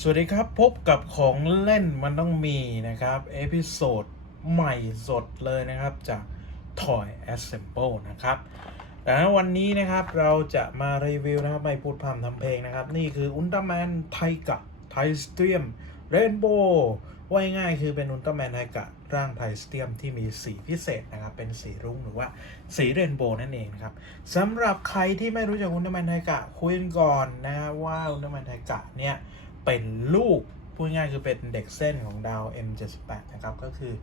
สวัสดีครับพบกับของเล่นมันต้องมีนะครับ เอพิโซดใหม่สดเลยนะครับ จาก Toy Assemble นะครับดังนั้นวันนี้นะครับเราจะมารีวิวนะครับ ไม่พูดพร่ำทำเพลงนะครับ นี่คืออุลตร้าแมนไทกะไทสเตียมเรนโบว์ว่าง่ายคือเป็นอุลตร้าแมนไทกะร่างไทสเตียมที่มีสีพิเศษนะครับ เป็นสีรุ้งหรือว่าสีเรนโบว์นั่นเองนะครับสำหรับใครที่ไม่รู้จักอุลตร้าแมนไทกะคุยกันก่อนนะครับว่าอุลตร้าแมนไทกะเนี่ย เป็นลูกพูดง่ายคือเป็นเด็กเส้นของดาว M78 นะครับก็คือ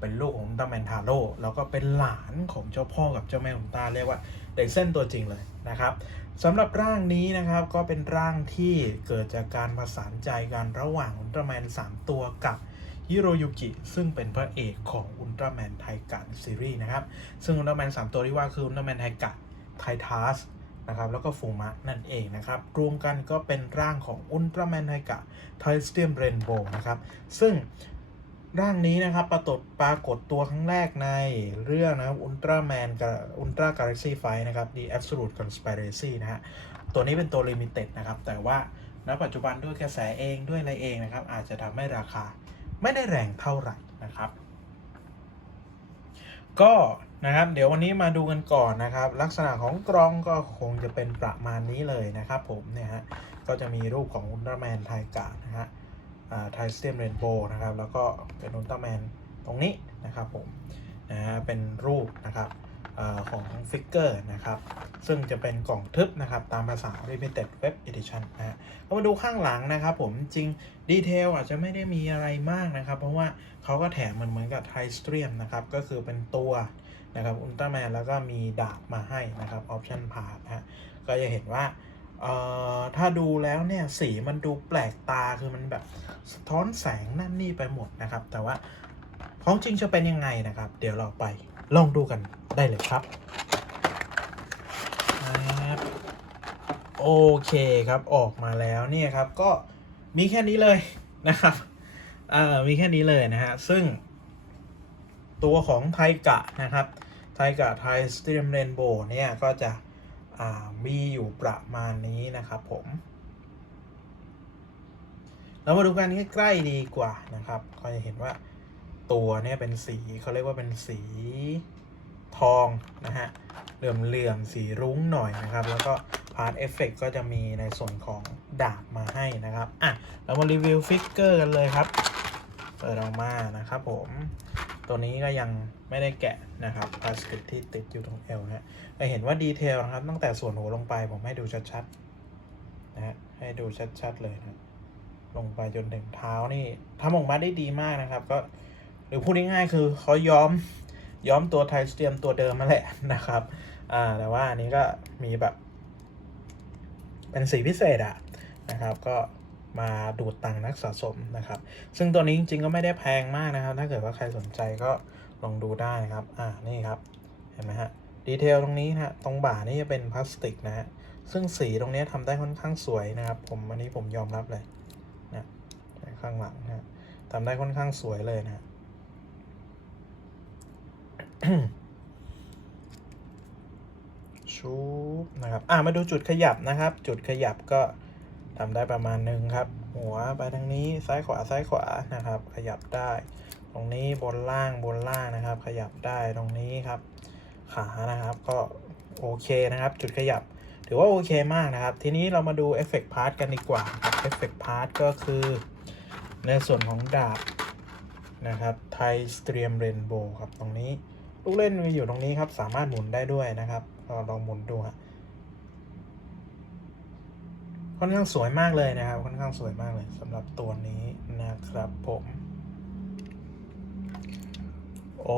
เป็นลูกของตร้าแมนทาโร่แล้วก็เป็นหลานของเจ้าพ่อกับเจ้าแม่ขอุลตาเรียกว่าเด็กเส้นตัวจริงเลยนะครับสำหรับร่างนี้นะครับก็เป็นร่างที่เกิดจากการประสานใจกันระหว่างอุลตร้าแมน 3 ตัวกับฮิโรยุกิซึ่งเป็นพระเอกของอุลตร้าแมนไทกะซีรีส์นะครับซึ่งอุลตร้าแมน 3 ตัวที่ว่าคืออุลตร้าแมนไทกะไททัส นะครับแล้วก็ฟูมะนั่นเองนะครับ รวมกันก็เป็นร่างของอุลตร้าแมนไทกะไทสเตียมเรนโบว์นะครับ ซึ่งร่างนี้นะครับปรากฏปรากฏตัวครั้งแรกในเรื่องนะครับอุลตร้าแมนกับอุลตร้ากาแล็กซี่ไฟนะครับ The Absolute Conspiracy นะฮะตัวนี้เป็นตัวลิมิเต็ดนะครับ แต่ว่าณปัจจุบันด้วยกระแสเองด้วยอะไรเองนะครับ อาจจะทำให้ราคาไม่ได้แรงเท่าไหร่นะครับ ก็ นะครับ เดี๋ยววันนี้มาดูกันก่อนนะครับ ลักษณะของกรองก็คงจะเป็นประมาณนี้เลยนะครับ ผมเนี่ยฮะก็จะมีรูปของอุลตร้าแมนไทกานะฮะไทสเตียมเรนโบว์นะครับ แล้วก็เป็นอุลตร้าแมนตรงนี้นะครับผมนะฮะเป็นรูปนะครับ ของฟิกเกอร์นะครับ ซึ่งจะเป็นกล่องทึบนะครับ ตามภาษา Limited Web Edition นะฮะก็มาดูข้างหลังนะครับผมจริงดีเทลอาจจะไม่ได้มีอะไรมากนะครับ เพราะว่าเขาก็แถมเหมือนเหมือนกับไทสเตรียมนะครับ ก็คือเป็นตัวนะครับอุลตร้าแมนแล้วก็มีดาบมาให้นะครับออปชั่นพาร์นะฮะก็จะเห็นว่าเอ่อถ้าดูแล้วเนี่ยสีมันดูแปลกตาคือมันแบบสะท้อนแสงนั่นนี่ไปหมดนะครับ แต่ว่า ของจริงจะเป็นยังไงนะครับ เดี๋ยวเราไปลองดูกันได้เลยครับ โอเคครับออกมาแล้วเนี่ยครับก็มีแค่นี้เลยนะครับอ่ามีแค่นี้เลยนะฮะ ซึ่ง ตัวของไทกะนะครับ ไทกะไทสตรีมเรนโบว์เนี่ย ก็จะอ่ามีอยู่ประมาณนี้นะครับผม เรามาดูกันใกล้ๆดีกว่านะครับ ก็จะเห็นว่า ตัวเนี่ยเป็นสีเขาเรียกว่าเป็นสีทองนะฮะเหลื่อมเหลื่อมๆสีรุ้งหน่อยนะครับ แล้วก็พาร์ทเอฟเฟกก็จะมีในส่วนของดาบมาให้นะครับอะเรามารีวิวฟิกเกอร์กันเลยครับเปิดออกมานะครับผมตัวนี้ก็ยังไม่ได้แกะนะครับพลาสติกที่ติดอยู่ตรงเอวนะฮะจะเห็นว่าดีเทลนะครับ ตั้งแต่ส่วนหัวลงไปผมให้ดูชัดๆนะฮะให้ดูชัดๆเลยนะลงไปจนถึงเท้านี่ทำออกมาได้ดีมากนะครับ ก็ รือพูดง่ายๆคือเขาย้อมย้อมตัวไทสเตียมตัวเดิมมาแหละนะครับอ่าแต่ว่าอันนี้ก็มีแบบเป็นสีพิเศษอะนะครับก็มาดูดตังค์นักสะสมนะครับ ซึ่งตัวนี้จริงๆก็ไม่ได้แพงมากนะครับ ถ้าเกิดว่าใครสนใจก็ลองดูได้นะครับ อ่า นี่ครับ เห็นไหมฮะ ดีเทลตรงนี้นะฮะ ตรงบ่านี่จะเป็นพลาสติกนะฮะ ซึ่งสีตรงนี้ทำได้ค่อนข้างสวยนะครับ ผมอันนี้ผมยอมรับเลยนะข้างหลังนะฮะทำได้ค่อนข้างสวยเลยนะฮะ ชูบนะครับอ่ามาดูจุดขยับนะครับ จุดขยับก็ทำได้ประมาณหนึ่งครับ หัวไปทางนี้ซ้ายขวาซ้ายขวานะครับ ขยับได้ ตรงนี้บนล่างบนล่างนะครับ ขยับได้ตรงนี้ครับ ขานะครับก็โอเคนะครับ จุดขยับ ถือว่าโอเคมากนะครับ ทีนี้เรามาดูเอฟเฟกต์พาร์ทกันดีกว่าครับเอฟเฟกต์พาร์ทก็คือ ในส่วนของดาบนะครับไทสเตรียมเรนโบว์ครับตรงนี้ ลูกเล่นมีอยู่ตรงนี้ครับ สามารถหมุนได้ด้วยนะครับก็ลองหมุนดูฮะค่อนข้างสวยมากเลยนะครับ ค่อนข้างสวยมากเลยสำหรับตัวนี้นะครับผมโอ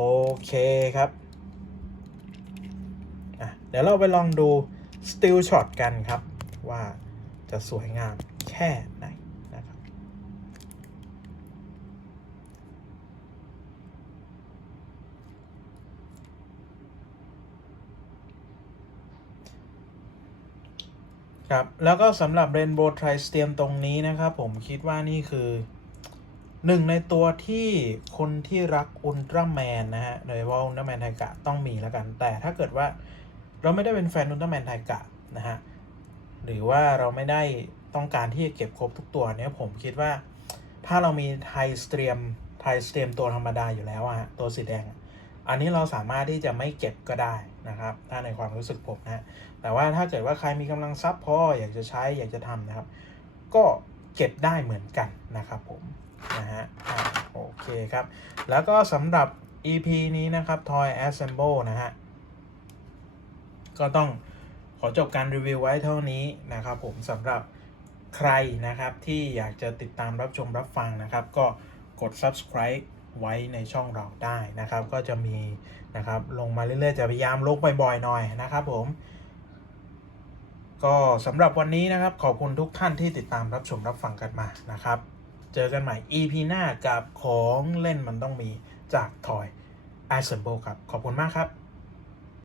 เคครับอะเดี๋ยวเราไปลองดู still shot กันครับ ว่าจะสวยงามแค่ไหนนะครับ ครับ แล้วก็สำหรับ Rainbow Tri s t e m ตรงนี้นะครับ ผมคิดว่านี่คือหนึ่งในตัวที่คนที่รักอุลตร้าแมนนะฮะโดยเฉพาอุลตร้าแมนไทกะต้องมีแล้วกัน แต่ถ้าเกิดว่าเราไม่ได้เป็นแฟนอุลตร้าแมนไทกะนะฮะ หรือว่าเราไม่ได้ต้องการที่จะเก็บครบทุกตัวเนี้ยผมคิดว่าถ้าเรามีไทสเตรียมไทสเตรียมตัวธรรมดาอยู่แล้วอะฮะตัวสีแดงอะ อันนี้เราสามารถที่จะไม่เก็บก็ได้นะครับ ถ้าในความรู้สึกผมนะ แต่ว่าถ้าเกิดว่าใครมีกำลังทรัพย์พออยากจะใช้อยากจะทำนะครับ ก็เก็บได้เหมือนกันนะครับผมนะฮะโอเคครับ แล้วก็สำหรับ EP นี้นะครับ Toy Assemble นะฮะ ก็ต้องขอจบการรีวิวไว้เท่านี้นะครับผมสำหรับใครนะครับที่อยากจะติดตามรับชมรับฟังนะครับ ก็กด subscribe ไว้ในช่องเราได้นะครับ ก็จะมีนะครับลงมาเรื่อยๆ จะพยายามลกบ่อยๆหน่อยนะครับผม ก็สำหรับวันนี้นะครับขอบคุณทุกท่านที่ติดตามรับชมรับฟังกันมานะครับ เจอกันใหม่ EP หน้ากับของเล่นมันต้องมีจาก Toy Assemble ครับ ขอบคุณมากครับ